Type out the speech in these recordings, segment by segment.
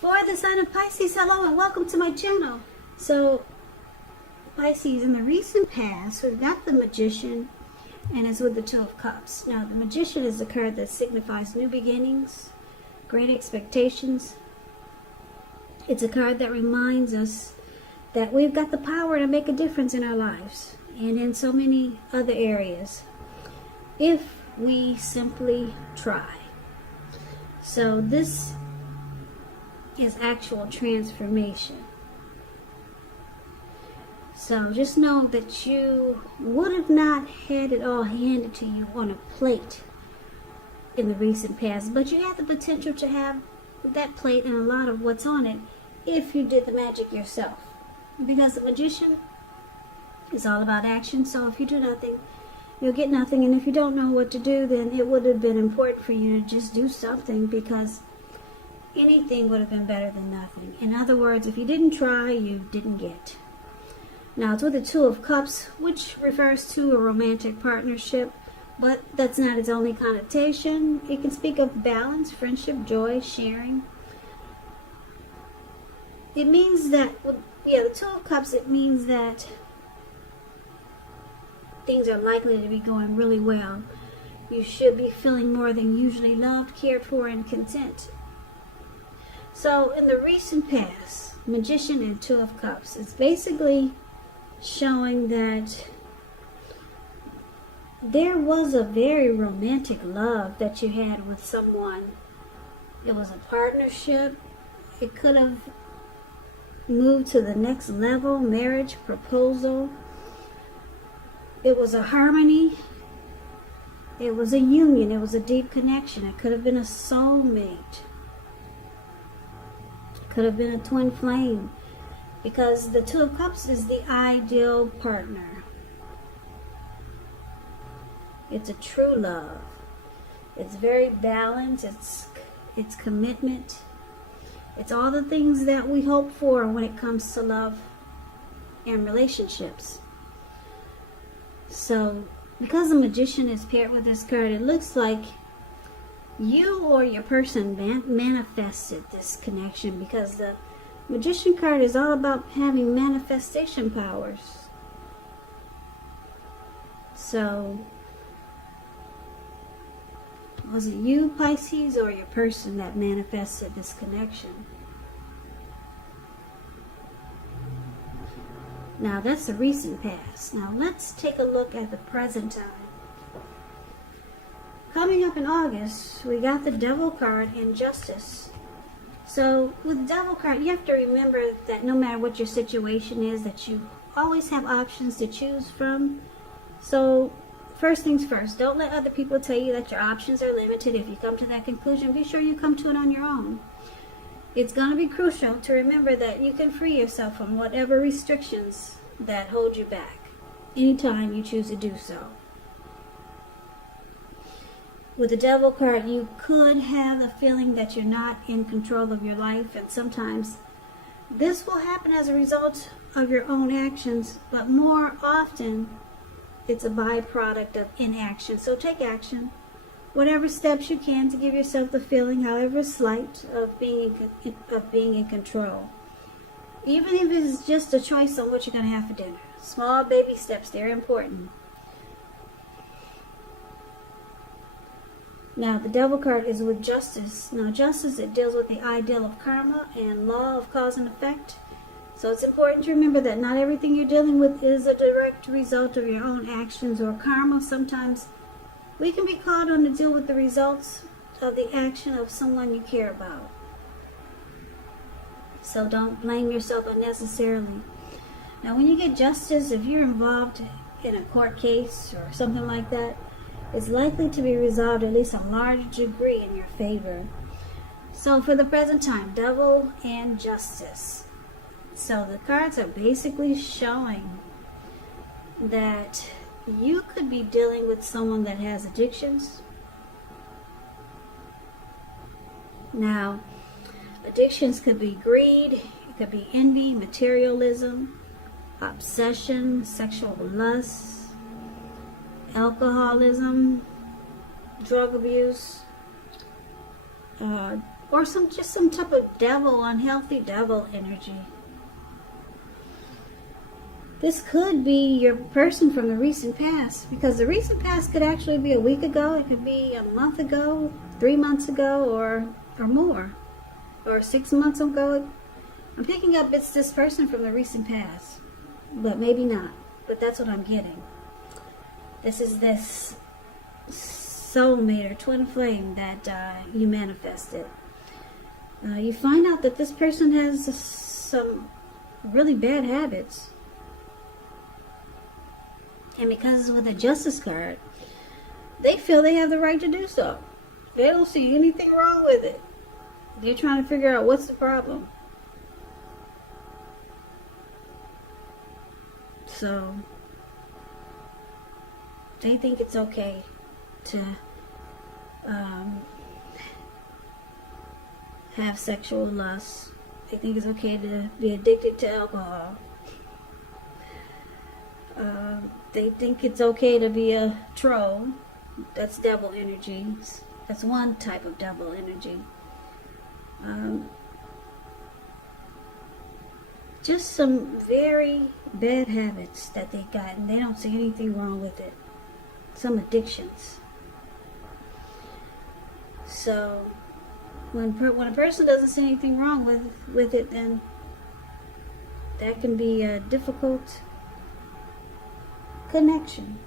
For the sign of Pisces, hello and welcome to my channel. So, Pisces, in the recent past, we've got the Magician, and it's with the Two of Cups. Now, the Magician is the card that signifies new beginnings, great expectations. It's a card that reminds us that we've got the power to make a difference in our lives and in so many other areas if we simply try. So this is actual transformation. So just know that you would have not had it all handed to you on a plate in the recent past, but you have the potential to have that plate and a lot of what's on it if you did the magic yourself. Because the Magician is all about action, so if you do nothing, you'll get nothing, and if you don't know what to do, then it would have been important for you to just do something, because anything would have been better than nothing. In other words, if you didn't try, you didn't get. Now, it's with the Two of Cups, which refers to a romantic partnership, but that's not its only connotation. It can speak of balance, friendship, joy, sharing. It means that, the Two of Cups, it means that things are likely to be going really well. You should be feeling more than usually loved, cared for, and content. So, in the recent past, Magician and Two of Cups, it's basically showing that there was a very romantic love that you had with someone. It was a partnership. It could have moved to the next level, marriage, proposal. It was a harmony. It was a union. It was a deep connection. It could have been a soulmate. It could have been a twin flame. Because the Two of Cups is the ideal partner. It's a true love. It's very balanced. It's commitment. It's all the things that we hope for when it comes to love and relationships. So, because the Magician is paired with this card, it looks like you or your person manifested this connection, because the Magician card is all about having manifestation powers. So, was it you, Pisces, or your person that manifested this connection? Now, that's the recent past. Now, let's take a look at the present time. Coming up in August, we got the Devil card and Justice. So, with the Devil card, you have to remember that no matter what your situation is, that you always have options to choose from. So, first things first, don't let other people tell you that your options are limited. If you come to that conclusion, be sure you come to it on your own. It's going to be crucial to remember that you can free yourself from whatever restrictions that hold you back anytime you choose to do so. With the Devil card, you could have the feeling that you're not in control of your life, and sometimes this will happen as a result of your own actions, but more often it's a byproduct of inaction. So take action. Whatever steps you can to give yourself the feeling, however slight, of being in control. Even if it's just a choice on what you're going to have for dinner. Small baby steps, they're important. Now, the Devil card is with Justice. Now, Justice, it deals with the ideal of karma and law of cause and effect. So it's important to remember that not everything you're dealing with is a direct result of your own actions or karma. Sometimes we can be called on to deal with the results of the action of someone you care about. So don't blame yourself unnecessarily. Now, when you get Justice, if you're involved in a court case or something like that, it's likely to be resolved at least a large degree in your favor. So for the present time, Devil and Justice. So the cards are basically showing that you could be dealing with someone that has addictions. Now, addictions could be greed, it could be envy, materialism, obsession, sexual lust, alcoholism, drug abuse, or just some type of devil, unhealthy devil energy. This could be your person from the recent past, because the recent past could actually be a week ago, it could be a month ago, 3 months ago, or more, or 6 months ago. I'm picking up it's this person from the recent past, but maybe not. But that's what I'm getting. This is this soulmate or twin flame that you manifested. You find out that this person has some really bad habits. And because with a Justice card, they feel they have the right to do so. They don't see anything wrong with it. They're trying to figure out what's the problem. So, they think it's okay to have sexual lust. They think it's okay to be addicted to alcohol. They think it's okay to be a troll. That's devil energy. That's one type of devil energy. Just some very bad habits that they got, and they don't see anything wrong with it. Some addictions. So, when a person doesn't see anything wrong with it, then that can be a difficult connection,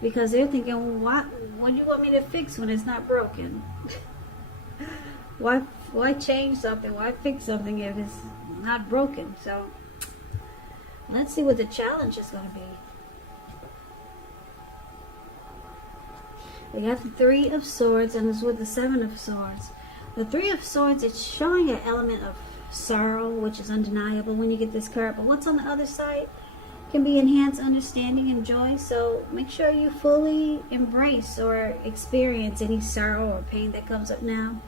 because they're thinking, what do you want me to fix when it's not broken? why change something, why fix something if it's not broken? So let's see what the challenge is going to be. We got the Three of Swords, and it's with the Seven of Swords. The Three of Swords, it's showing an element of sorrow, which is undeniable when you get this card, but what's on the other side can be enhanced understanding and joy. So make sure you fully embrace or experience any sorrow or pain that comes up now.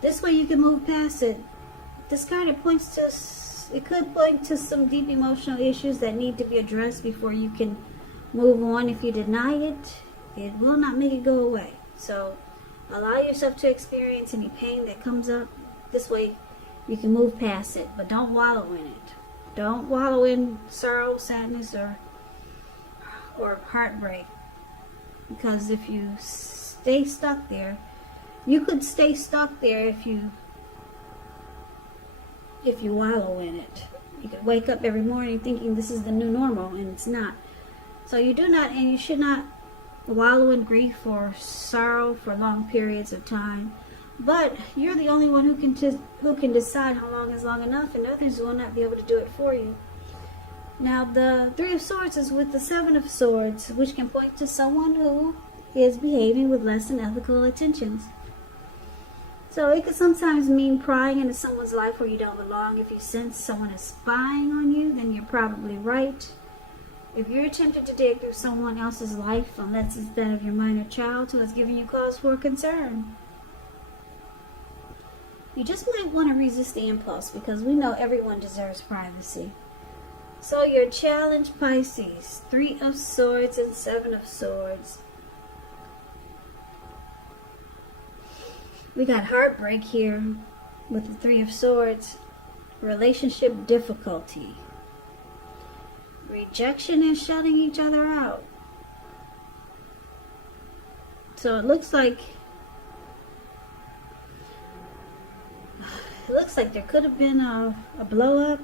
This way you can move past it. This card, it could point to some deep emotional issues that need to be addressed before you can move on. If you deny it, it will not make it go away. So allow yourself to experience any pain that comes up. This way you can move past it, but don't wallow in it. Don't wallow in sorrow, sadness, or heartbreak. Because if you stay stuck there, you could stay stuck there if you wallow in it. You could wake up every morning thinking this is the new normal, and it's not. So you do not, and you should not wallow in grief or sorrow for long periods of time. But you're the only one who can decide how long is long enough, and others will not be able to do it for you. Now, the Three of Swords is with the Seven of Swords, which can point to someone who is behaving with less than ethical intentions. So it could sometimes mean prying into someone's life where you don't belong. If you sense someone is spying on you, then you're probably right. If you're attempting to dig through someone else's life, unless it's that of your minor child who has given you cause for concern, you just might want to resist the impulse, because we know everyone deserves privacy. So your challenge, Pisces, Three of Swords and Seven of Swords. We got heartbreak here with the Three of Swords. Relationship difficulty. Rejection and shutting each other out. So it looks like there could have been a blow up,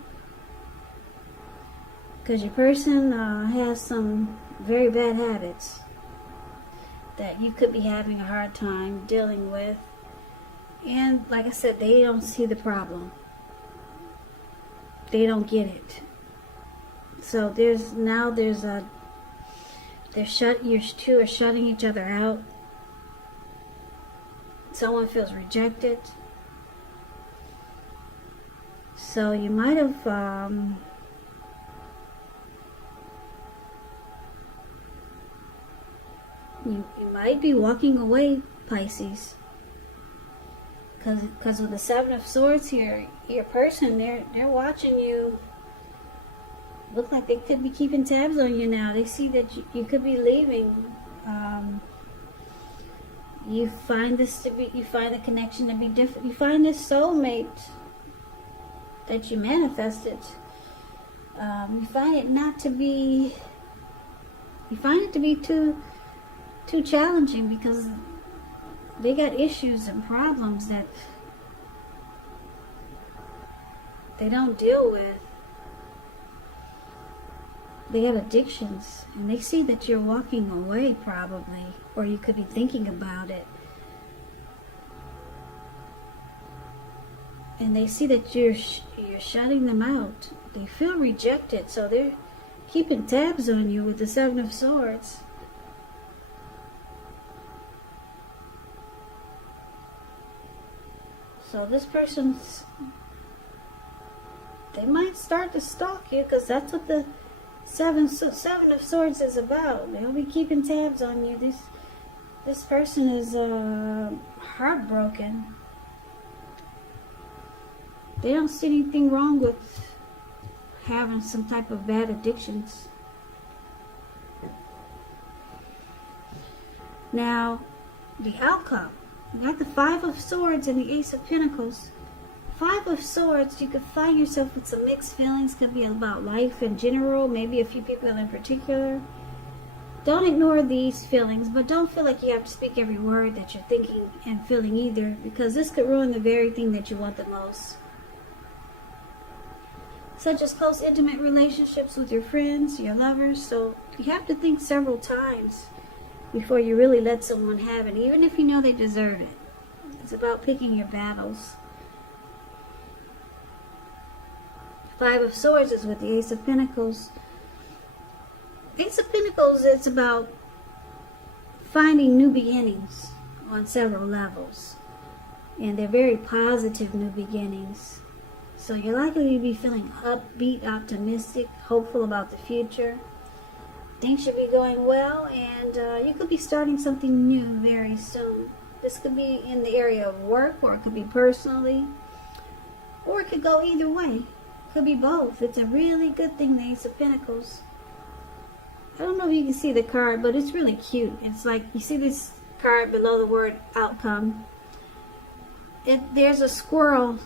because your person has some very bad habits that you could be having a hard time dealing with. And like I said, they don't see the problem. They don't get it. So you two are shutting each other out. Someone feels rejected. So you might have you might be walking away, Pisces. Because with the Seven of Swords here, your person, they're watching you. Look like they could be keeping tabs on you now. They see that you could be leaving. You find the connection to be different. You find this soulmate that you manifested. You find it to be too challenging, because they got issues and problems that they don't deal with. They got addictions, and they see that you're walking away probably, or you could be thinking about it. And they see that you're shutting them out. They feel rejected, so they're keeping tabs on you with the Seven of Swords. So this person's, they might start to stalk you, because that's what the Seven of Swords is about. They'll be keeping tabs on you. This person is heartbroken. They don't see anything wrong with having some type of bad addictions. Now, the outcome. You got the Five of Swords and the Ace of Pentacles. Five of Swords, you could find yourself with some mixed feelings. Could be about life in general, maybe a few people in particular. Don't ignore these feelings, but don't feel like you have to speak every word that you're thinking and feeling either, because this could ruin the very thing that you want the most. Such as close, intimate relationships with your friends, your lovers. So you have to think several times before you really let someone have it, even if you know they deserve it. It's about picking your battles. Five of Swords is with the Ace of Pentacles. Ace of Pentacles, it's about finding new beginnings on several levels. And they're very positive new beginnings. So you're likely to be feeling upbeat, optimistic, hopeful about the future. Things should be going well, and you could be starting something new very soon. This could be in the area of work, or it could be personally, or it could go either way. Could be both. It's a really good thing, the Ace of Pentacles. I don't know if you can see the card, but it's really cute. It's like, you see this card below the word outcome. There's a squirrel.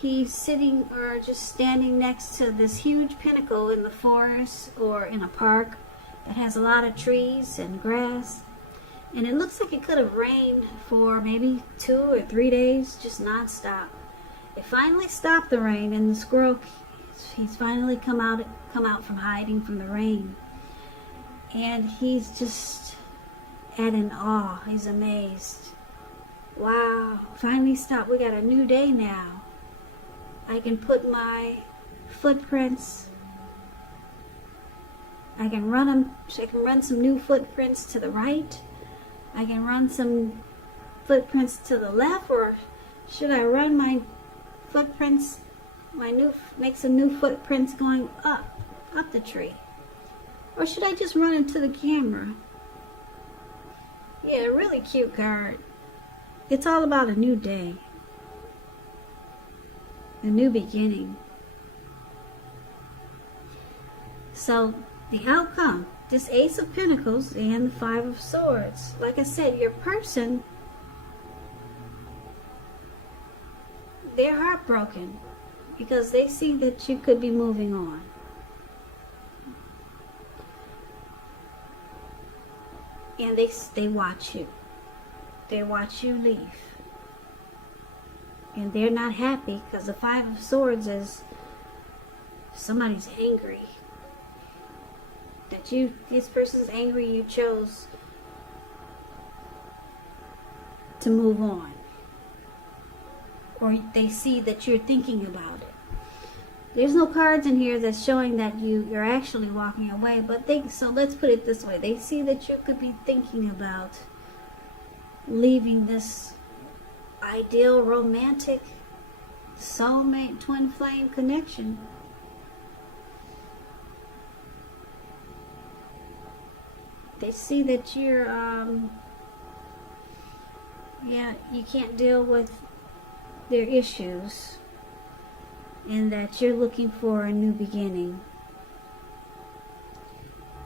He's sitting or just standing next to this huge pinnacle in the forest or in a park that has a lot of trees and grass. And it looks like it could have rained for maybe 2 or 3 days, just nonstop. It finally stopped the rain, and the squirrel, he's finally come out from hiding from the rain. And he's just at an awe. He's amazed. Wow, finally stopped. We got a new day now. I can put my footprints, I can run some new footprints to the right. I can run some footprints to the left, or should I run my footprints, make some new footprints going up the tree? Or should I just run into the camera? Yeah, really cute card. It's all about a new day. A new beginning. So, the outcome. This Ace of Pentacles and the Five of Swords. Like I said, your person, they're heartbroken because they see that you could be moving on. And they watch you. They watch you leave. And they're not happy because the Five of Swords is somebody's angry. That this person's angry you chose to move on. Or they see that you're thinking about it. There's no cards in here that's showing that you're actually walking away, but so let's put it this way. They see that you could be thinking about leaving this ideal, romantic, soulmate, twin flame connection. They see that you're, you can't deal with their issues, and that you're looking for a new beginning.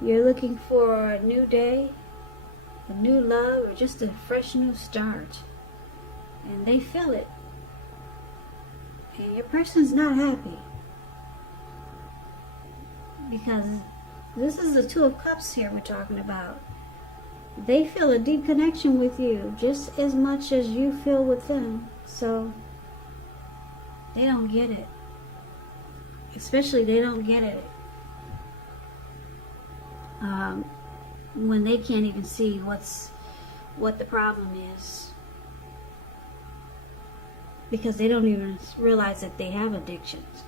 You're looking for a new day, a new love or just a fresh new start. And they feel it. And your person's not happy. Because this is the Two of Cups here we're talking about. They feel a deep connection with you just as much as you feel with them. So they don't get it. Especially they don't get it when they can't even see what the problem is. Because they don't even realize that they have addictions.